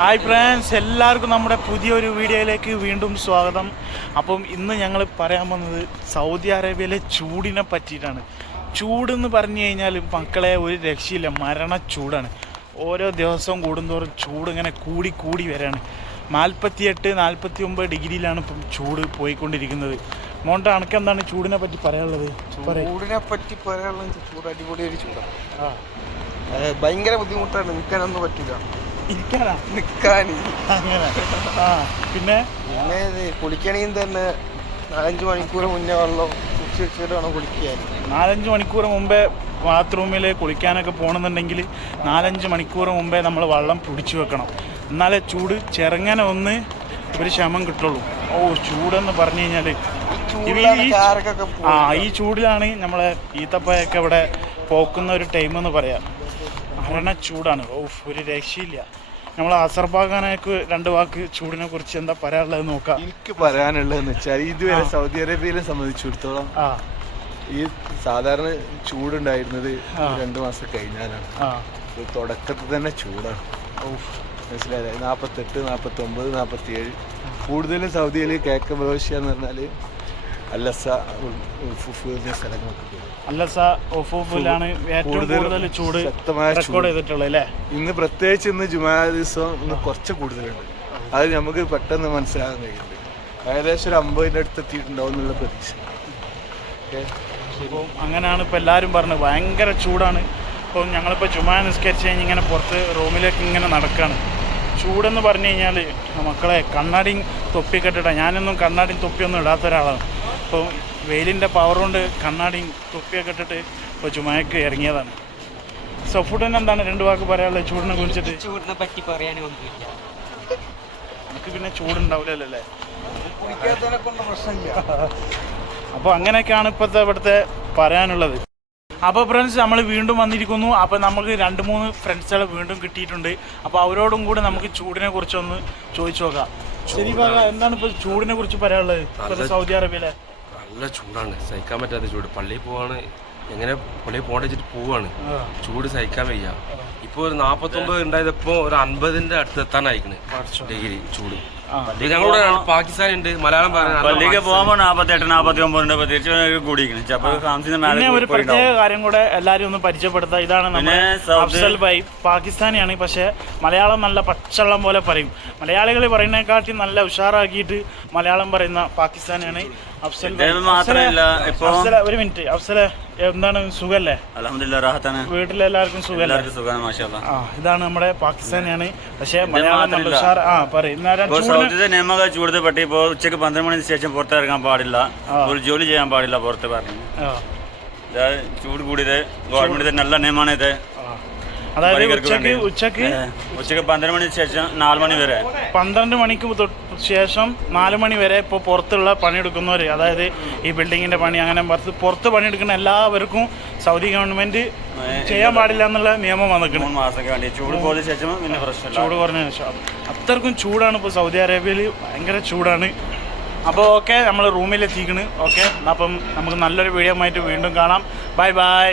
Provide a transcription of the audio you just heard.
Hi friends എല്ലാവർക്കും നമ്മുടെ പുതിയൊരു വീഡിയോയിലേക്ക് വീണ്ടും സ്വാഗതം. അപ്പം ഇന്ന് ഞങ്ങൾ പറയാൻ വന്നത് സൗദി അറേബ്യയിലെ ചൂടിനെ പറ്റിയിട്ടാണ്. ചൂടെന്ന് പറഞ്ഞു കഴിഞ്ഞാൽ മക്കളെ ഒരു രക്ഷയില്ല മരണ ചൂടാണ് ഓരോ ദിവസവും കൂടുന്തോറും ചൂട് ഇങ്ങനെ കൂടി കൂടി വരികയാണ് നാൽപ്പത്തിയെട്ട് നാൽപ്പത്തി ഒമ്പത് ഡിഗ്രിയിലാണ് ഇപ്പം ചൂട് പോയിക്കൊണ്ടിരിക്കുന്നത്. മോണ്ട അണക്ക് എന്താണ് ചൂടിനെ പറ്റി പറയാനുള്ളത്? ചൂടിനെ പറ്റി പറയാനുള്ളത് ചൂട് അടിപൊളി ഒരു ചൂടാണ് ഭയങ്കര ബുദ്ധിമുട്ടാണ്. നിൽക്കാനൊന്നും പറ്റില്ല. അങ്ങനെ. ആ പിന്നെ? പിന്നെ ഇത് കുളിക്കണമെങ്കിൽ തന്നെ നാലഞ്ച് മണിക്കൂർ മുന്നേ വെള്ളം കുടിച്ച് വെച്ചിട്ട് വേണം കുളിക്കാൻ. നാലഞ്ച് മണിക്കൂർ മുമ്പേ ബാത്റൂമിൽ കുളിക്കാനൊക്കെ പോകണമെന്നുണ്ടെങ്കിൽ നാലഞ്ച് മണിക്കൂർ മുമ്പേ നമ്മൾ വെള്ളം പിടിച്ചു വെക്കണം. എന്നാലേ ചൂട് ചെറുങ്ങനെ ഒന്ന് ഒരു ശമം കിട്ടുള്ളൂ. ഓ ചൂടെന്ന് പറഞ്ഞു കഴിഞ്ഞാൽ ആ ഈ ചൂടിലാണ് നമ്മളെ ഈത്തപ്പയൊക്കെ ഇവിടെ പോക്കുന്ന ഒരു ടൈം എന്ന് പറയാം. മരണ ചൂടാണ്. ഓ ഒരു രക്ഷയില്ല. നമ്മൾ അസർബാഖാനക്ക് രണ്ട് വാക്ക് ചൂടിനെ കുറിച്ച് എന്താ പറയാനുള്ളത് നോക്കാം. എനിക്ക് പറയാനുള്ളതെന്ന് വെച്ചാൽ ഇതുവരെ സൗദി അറേബ്യയിലെ സംബന്ധിച്ചിടത്തോളം ആ. ഈ സാധാരണ ചൂടുണ്ടായിരുന്നത്. രണ്ടു മാസം കഴിഞ്ഞാലാണ്. തുടക്കത്തിൽ തന്നെ ചൂടാണ്. മനസ്സിലായില്ലേ? നാൽപ്പത്തെട്ട് നാൽപ്പത്തി ഒമ്പത് നാൽപ്പത്തി ഏഴ് കൂടുതലും സൗദിയിൽ കേക്ക് പ്രവിശ്യ എന്ന് പറഞ്ഞാൽ അല്ലസ ഉൾ- ഉൾഫുഫ് എന്നീ സ്ഥലങ്ങളൊക്കെ അല്ലസ ഒഫൂഫിലാണ് ഏറ്റവും കൂടുതൽ കൂടുതൽ ചൂട് ശക്തമായ റെക്കോർഡ് ചൂട്. ചെയ്തിട്ടുള്ളത് അല്ലേ? ഇന്ന് പ്രത്യേകിച്ച് ഇന്ന് ജുമാ ദിവസം ഇന്ന് കുറച്ച് കൂടുതലുണ്ട്. അത് നമുക്ക് പെട്ടെന്ന് മനസ്സിലാകാൻ കഴിയുന്നുണ്ട്. ഏകദേശം ഒരു അമ്പതിന്റെ അടുത്ത് എത്തിയിട്ടുണ്ടാവും എന്നുള്ള പ്രതീക്ഷ. അപ്പോൾ അങ്ങനെയാണ് ഇപ്പോൾ എല്ലാരും പറഞ്ഞത്. ഭയങ്കര ചൂടാണ്. ഇപ്പോൾ ഞങ്ങളിപ്പോൾ ജുമാ നിസ്കരിച്ച് കഴിഞ്ഞ് ഇങ്ങനെ പുറത്ത് റൂമിലേക്ക് ഇങ്ങനെ നടക്കുകയാണ് ചൂടെന്ന് പറഞ്ഞു കഴിഞ്ഞാൽ മക്കളെ കണ്ണാടിയും തൊപ്പി ഇട്ടിട്ടാണ് ഞാനൊന്നും കണ്ണാടിയും തൊപ്പിയൊന്നും ഇടാത്ത ഒരാളാണ്. അപ്പോൾ വെയിലിന്റെ പവർ കൊണ്ട് കണ്ണാടിയും തൊപ്പിയൊക്കെ ഇട്ടിട്ട് ഇപ്പോൾ ചുമയൊക്കെ ഇറങ്ങിയതാണ്. സഫുഡിന് എന്താണ് രണ്ട് വാക്ക് പറയാനുള്ളത്? ചൂടിനെ കുറിച്ചിട്ട്. ചൂടിനെ പറ്റി പറയാനൊന്നുമില്ല നമുക്ക് പിന്നെ ചൂടുണ്ടാവില്ലല്ലോ അപ്പോൾ അങ്ങനെയൊക്കെയാണ് ഇപ്പോഴത്തെ ഇവിടുത്തെ പറയാനുള്ളത്. അപ്പോൾ ഫ്രണ്ട്സ് നമ്മൾ വീണ്ടും വന്നിരിക്കുന്നു. അപ്പോൾ നമുക്ക് രണ്ട് മൂന്ന് ഫ്രണ്ട്സുകൾ വീണ്ടും കിട്ടിയിട്ടുണ്ട്. അപ്പോൾ അവരോടും കൂടെ നമുക്ക് ചൂടിനെ കുറിച്ചൊന്ന് ചോദിച്ചു നോക്കാം. ശരി എന്താണ് ഇപ്പോൾ ചൂടിനെ കുറിച്ച് പറയാനുള്ളത്? സൗദി അറേബ്യയിലെ? നല്ല ചൂടാണ്. സഹിക്കാൻ പറ്റാത്ത ചൂട്. പള്ളിയിൽ പോവാണ്. എങ്ങനെ പള്ളിയിൽ പോകേണ്ട വെച്ചിട്ട് പോവാണ്. ചൂട് സഹിക്കാൻ വയ്യ. ഇപ്പോൾ ഒരു നാപ്പത്തൊമ്പത് ഉണ്ടായത് ഇപ്പോൾ ഒരു അൻപതിന്റെ അടുത്ത് എത്താനായിക്കണ്. ഡിഗ്രി ചൂട്. ഞങ്ങളുടെ പാകിസ്ഥാൻ ഉണ്ട് മലയാളം പള്ളിക്ക് പോകുമ്പോൾ നാപ്പത്തെട്ട് നാപ്പത്തി പിന്നെ ഒരു പ്രത്യേക കാര്യം കൂടെ എല്ലാവരും ഒന്ന് പരിചയപ്പെടുത്താം. ഇതാണ് നമ്മുടെ അഫ്സൽ ഭായ്. പാകിസ്ഥാനിയാണ് പക്ഷേ മലയാളം നല്ല പച്ചള്ളം പോലെ പറയും. മലയാളികൾ പറയുന്നതിനെക്കാട്ടി നല്ല ഉഷാറാക്കിയിട്ട് മലയാളം പറയുന്ന പാകിസ്ഥാനിയാണ് അഫ്സൽ അഫ്സലെ- ഒരു മിനിറ്റ്. അഫ്സലെ എന്താണ് സുഖല്ലേ? വീട്ടിലെല്ലാവർക്കും സുഖല്ലേ? ഇതാണ് നമ്മുടെ പാകിസ്ഥാനിയാണ്. പക്ഷേ മലയാളം നല്ല. ഉഷാർ ആ പറയും. സൗദിത്തെ നിയമങ്ങൾ ചൂടത്തെ പറ്റി ഇപ്പോൾ ഉച്ചയ്ക്ക് പന്ത്രണ്ട് മണിക്ക് ശേഷം പുറത്തിറങ്ങാൻ പാടില്ല. ഒരു ജോലി ചെയ്യാൻ പാടില്ല പുറത്ത് പറഞ്ഞു. ചൂട് കൂടിയത് ഗവൺമെന്റ് നല്ല നിയമമാണ് ഇത്. അതായത് ഉച്ചയ്ക്ക് ഉച്ചയ്ക്ക് ഉച്ചയ്ക്ക് പന്ത്രണ്ട് മണിക്ക് ശേഷം നാല് മണി വരെ. പന്ത്രണ്ട് മണിക്ക് ശേഷം നാല് മണി വരെ ഇപ്പോൾ പുറത്തുള്ള പണിയെടുക്കുന്നവർ അതായത് ഈ ബിൽഡിങ്ങിന്റെ പണി അങ്ങനെ പുറത്ത് പണിയെടുക്കുന്ന എല്ലാവർക്കും സൗദി ഗവൺമെന്റ് ചെയ്യാൻ പാടില്ല എന്നുള്ള നിയമം വന്നിട്ടുണ്ട്. മാസമൊക്കെ വേണ്ടി. ചൂട് പോയ ശേഷം പിന്നെ പ്രശ്നമില്ല? ചൂട് കുറഞ്ഞ ശേഷം. അത്രക്കും ചൂടാണ് ഇപ്പോൾ സൗദി അറേബ്യയിൽ ഭയങ്കര ചൂടാണ്. അപ്പോൾ ഓക്കെ നമ്മൾ റൂമിലെത്തിക്കണ്. ഓക്കെ അപ്പം നമുക്ക് നല്ലൊരു വീഡിയോ ആയിട്ട് വീണ്ടും കാണാം. Bye bye.